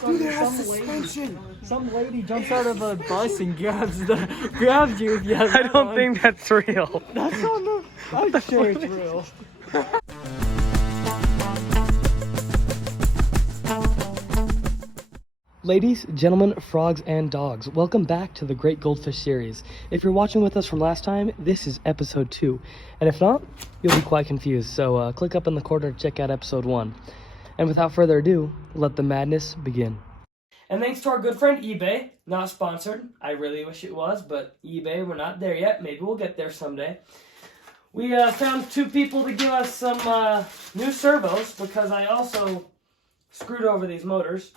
Dude, it has suspension. Some lady jumps out of a bus and grabs you. If you have I don't think that's real. That's on the. I'm sure it's real. Ladies, gentlemen, frogs, and dogs, welcome back to the Great Goldfish series. If you're watching with us from last time, this is episode 2. And if not, you'll be quite confused, so click up in the corner to check out episode 1. And without further ado, let the madness begin. And thanks to our good friend eBay, not sponsored. I really wish it was, but eBay, we're not there yet. Maybe we'll get there someday. We found 2 people to give us some new servos because I also screwed over these motors.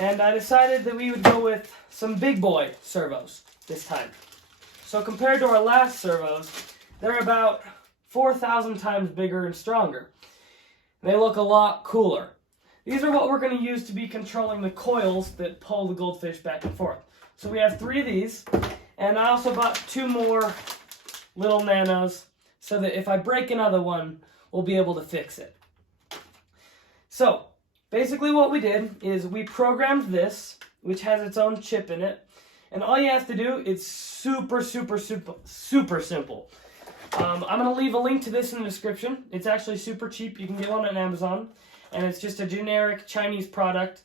And I decided that we would go with some big boy servos this time. So compared to our last servos, they're about 4,000 times bigger and stronger. They look a lot cooler. These are what we're going to use to be controlling the coils that pull the goldfish back and forth. So we have 3 of these, and I also bought 2 more little nanos so that if I break another one, we'll be able to fix it. So basically what we did is we programmed this, which has its own chip in it, and all you have to do is super simple. I'm going to leave a link to this in the description. It's actually super cheap. You can get one on Amazon, and it's just a generic Chinese product,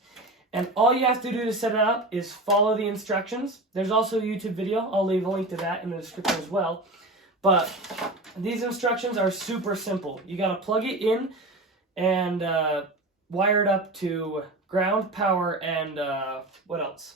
and all you have to do to set it up is follow the instructions. There's also a YouTube video. I'll leave a link to that in the description as well, but these instructions are super simple. You got to plug it in and wire it up to ground, power, and what else?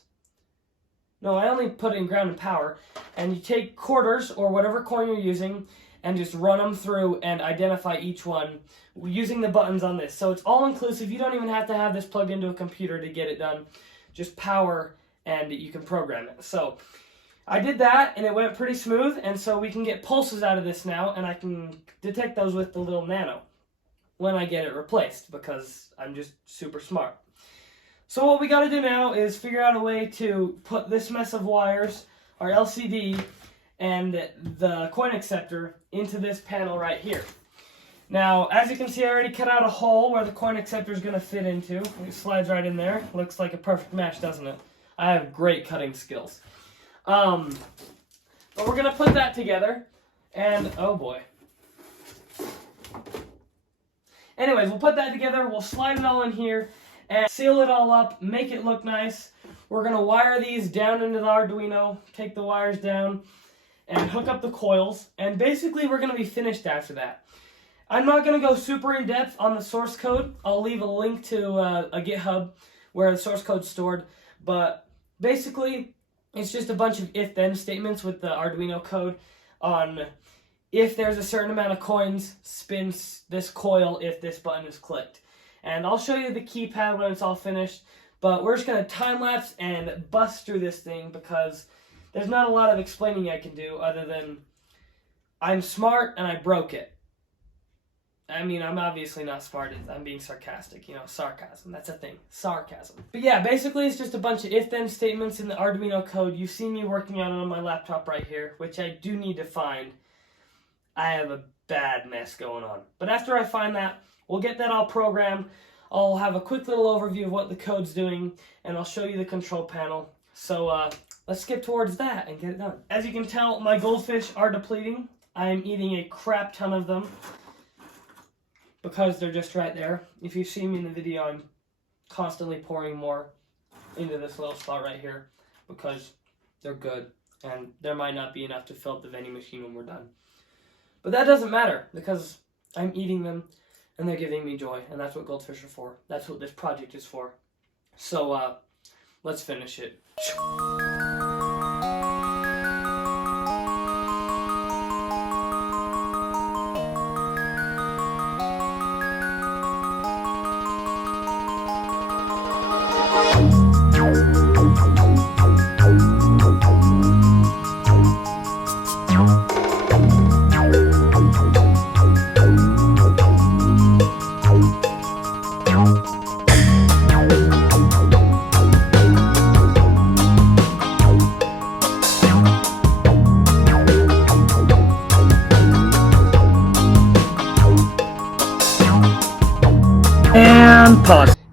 No, I only put it in ground and power. And you take quarters or whatever coin you're using and just run them through and identify each one using the buttons on this. So it's all inclusive. You don't even have to have this plugged into a computer to get it done. Just power and you can program it. So I did that and it went pretty smooth. And so we can get pulses out of this now, and I can detect those with the little nano when I get it replaced because I'm just super smart. So what we got to do now is figure out a way to put this mess of wires, our LCD, and the coin acceptor into this panel right here. Now, as you can see, I already cut out a hole where the coin acceptor is going to fit into. It slides right in there. Looks like a perfect match, doesn't it? I have great cutting skills. But we're going to put that together, and oh boy. Anyways, we'll put that together, we'll slide it all in here, and seal it all up, make it look nice. We're going to wire these down into the Arduino, take the wires down, and hook up the coils, and basically we're going to be finished after that. I'm not going to go super in-depth on the source code. I'll leave a link to a GitHub where the source code's stored, but basically it's just a bunch of if-then statements with the Arduino code on if there's a certain amount of coins, spin this coil if this button is clicked. And I'll show you the keypad when it's all finished, but we're just going to time-lapse and bust through this thing because there's not a lot of explaining I can do other than I'm smart and I broke it. I mean, I'm obviously not smart. I'm being sarcastic. You know, sarcasm. That's a thing. Sarcasm. But yeah, basically it's just a bunch of if-then statements in the Arduino code. You've seen me working on it on my laptop right here, which I do need to find. I have a bad mess going on. But after I find that, we'll get that all programmed. I'll have a quick little overview of what the code's doing, and I'll show you the control panel. So let's skip towards that and get it done. As you can tell, my goldfish are depleting. I'm eating a crap ton of them because they're just right there. If you see me in the video, I'm constantly pouring more into this little spot right here because they're good, and there might not be enough to fill up the vending machine when we're done. But that doesn't matter because I'm eating them and they're giving me joy, and that's what goldfish are for. That's what this project is for. So let's finish it.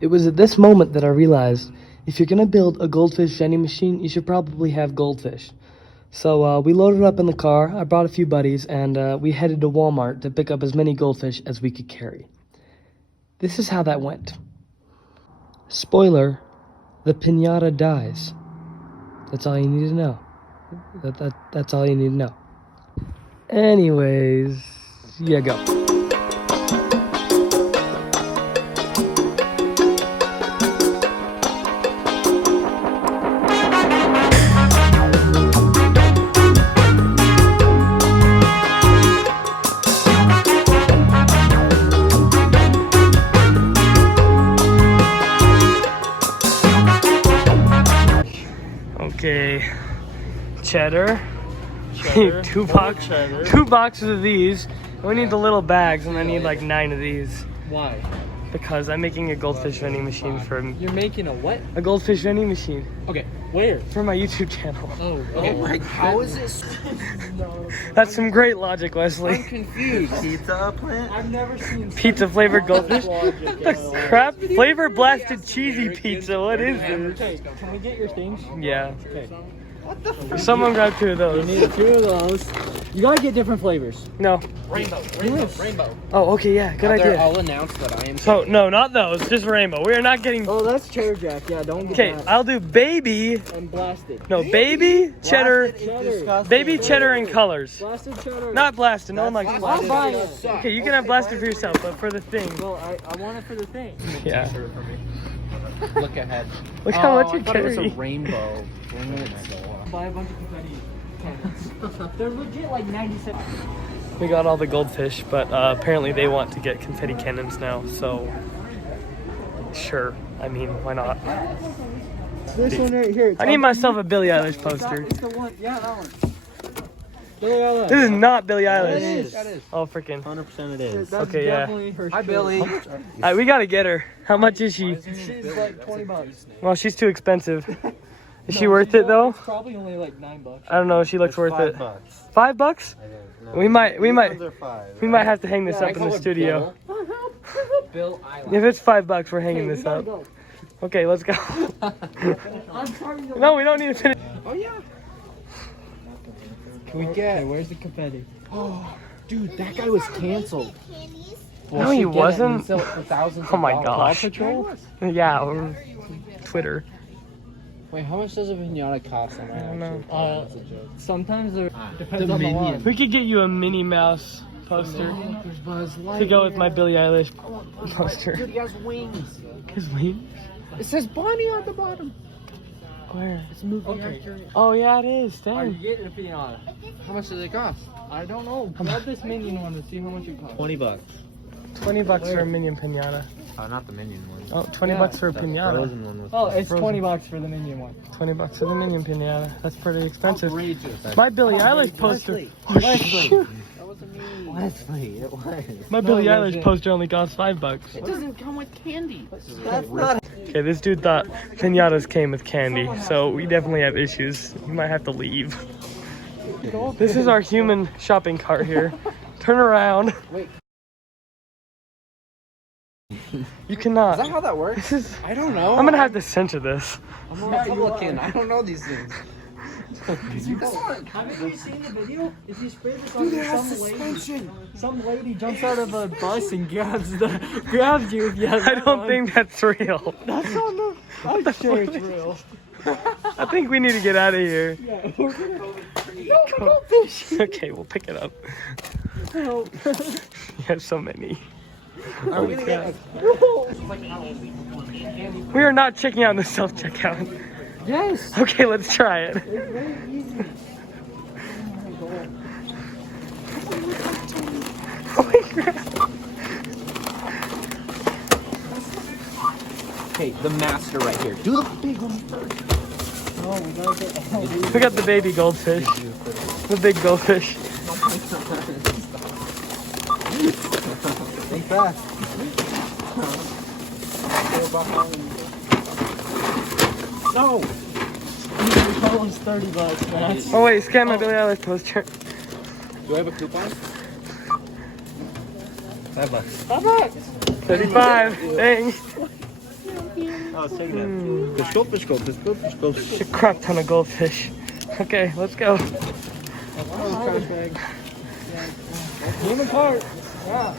It was at this moment that I realized if you're gonna build a goldfish vending machine, you should probably have goldfish. So we loaded up in the car, I brought a few buddies, and we headed to Walmart to pick up as many goldfish as we could carry. This is how that went. Spoiler, the piñata dies. That's all you need to know. That's all you need to know. Anyways, yeah, go. Okay, cheddar. two boxes of these. We need the little bags, and I need like 9 of these. Why? Because I'm making a goldfish vending machine for. You're making a what? A goldfish vending machine. Okay, where? For my YouTube channel. Oh, okay. Oh my God. How is this? That's some great logic, I'm Wesley. confused. Pizza plant? I've never seen Pizza flavored goldfish. logic. The crap? Flavor blasted cheesy pizza. What is this? Okay, can we get your things? Yeah. Okay. What the fuck? Someone grab 2 of You those. need 2 of those. You gotta get different flavors. No. Rainbow. Oh, okay, yeah, good idea. I'll announce that I am. So, no, not those. Just rainbow. We are not getting. Oh, that's cheddar jack. Yeah, don't get Okay, that. I'll do baby. And blasted. No, baby, cheddar. Cheddar. Baby, cheddar, and colors. Blasted cheddar. Not blasted. No one likes I'll blasted. buy it. Okay, you can have blasted for yourself, but for the thing. Well, I want it for the thing. Yeah. Look ahead. Look how much I you're thought it was a carrying. rainbow. Buy a bunch of confetti cannons. They're legit like 97. We got all the goldfish, but apparently they want to get confetti cannons now, so sure. I mean, why not? This one right here. I need myself a Billie Eilish poster. It's the one. Yeah, that one. Billie Eilish. This is not Billie Eilish. It is. That is. Oh, freaking. 100% it is. That's Okay, yeah. definitely her. Hi, shirt. Billy. Alright, we gotta get her. How much is she? She's like $20. Well, she's too expensive. Is she worth it though? It's probably only like $9. I don't know. She looks worth it. $5. $5? We might $5. we might have to hang this up in the studio. Bill Eilish. If it's $5, we're hanging this up. Okay, let's go. No, we don't need to finish. Oh yeah. Can we get? Where's the confetti? Oh, dude, that guy was canceled. No, he wasn't. Oh Oh my gosh. Patrol? Yeah, or Twitter. Wait, how much does a pinata cost? I don't know. Sometimes there depends on the one. We could get you a Minnie Mouse poster to go with my Billie Eilish poster. Dude, he has wings. His wings? It says Bonnie on the bottom. Where? It's movie Okay. accurate. Oh yeah, it is. Are you Dang. getting a pinata? How much does it cost? I don't know. Grab this minion one to see how much it costs. $20. $20 for a minion pinata. Oh, not the minion one. Oh, $20 for a The pinata. frozen one was. Oh, it's Frozen. $20 for the minion one. $20 for the minion pinata. That's pretty expensive. Outrageous. My Billie Eilish poster. Leslie. Oh, shoot. That wasn't me. Leslie, it was. My No, Billie it Eilish wasn't. poster only costs $5. It doesn't come with candy. That's not. Okay, this dude thought pinatas came with candy, so we definitely have issues. We might have to leave. This is our human shopping cart here. Turn around. Wait. You cannot. Is that how that works? This is. I don't know. I'm gonna have to censor this. I'm a Republican. I don't know these things. Haven't you seen the video? If you spray this on some lady jumps out of a bus and grabs you. Yeah, I don't think that's real. that's on the. I'm sure it's real. I think we need to get out of here. Yeah, we're gonna. Okay, we'll pick it up. Help. You have so many. Are we gonna get We are not checking out in the self-checkout. Yes. Okay, let's try it. It's very easy. Oh my God. Okay, the master right here. Do the big one first. No, we gotta get all these. We got the baby goldfish. The big goldfish. Think fast. No. That was $30, man. Oh wait, scan my Billie Eilish poster. Do I have a coupon? $5. How much? 35. Thanks. Fish, goldfish, goldfish, goldfish, goldfish. A crap ton of goldfish. Okay, let's go. Human cart. Yeah.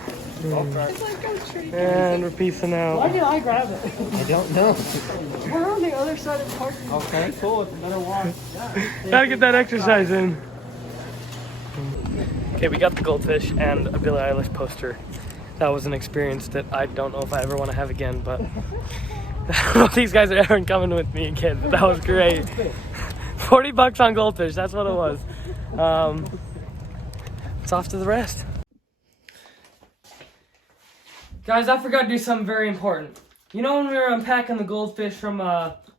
And we're peacing Why out. did I grab it? I don't know. We're on the other side of the parking lot. Okay. Cool. It's another walk. Gotta get that exercise in. Okay, we got the goldfish and a Billie Eilish poster. That was an experience that I don't know if I ever want to have again, but I don't know if these guys are ever coming with me again, but that was great. $40 on goldfish, that's what it was. It's off to the rest. Guys, I forgot to do something very important. You know when we were unpacking the goldfish from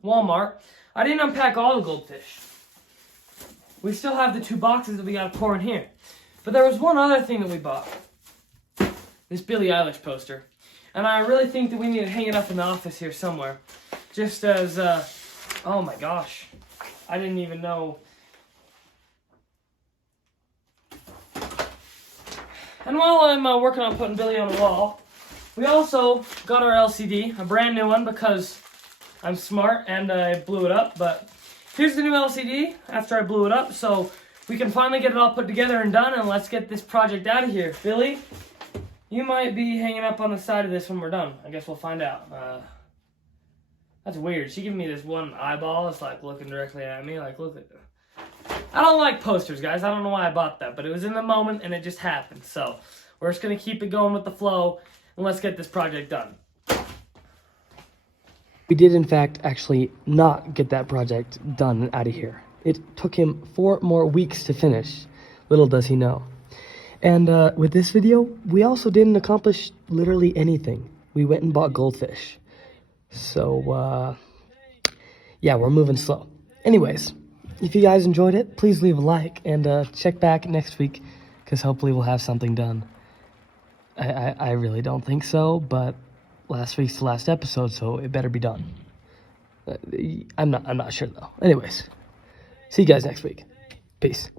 Walmart, I didn't unpack all the goldfish. We still have the 2 boxes that we gotta pour in here. But there was one other thing that we bought. This Billie Eilish poster. And I really think that we need to hang it up in the office here somewhere. Just as, oh my gosh. I didn't even know. And while I'm working on putting Billie on the wall, we also got our LCD, a brand new one because I'm smart and I blew it up. But here's the new LCD after I blew it up, so we can finally get it all put together and done, and let's get this project out of here. Billie, you might be hanging up on the side of this when we're done. I guess we'll find out. That's weird. She gave me this one eyeball. It's like looking directly at me. Like, look at it. I don't like posters, guys. I don't know why I bought that, but it was in the moment and it just happened. So we're just going to keep it going with the flow, and let's get this project done. We did, in fact, actually not get that project done and out of here. It took him 4 more weeks to finish. Little does he know. And with this video, we also didn't accomplish literally anything. We went and bought goldfish. So, yeah, we're moving slow. Anyways, if you guys enjoyed it, please leave a like and check back next week, because hopefully we'll have something done. I really don't think so, but last week's the last episode, so it better be done. I'm not sure though. Anyways, see you guys next week. Peace.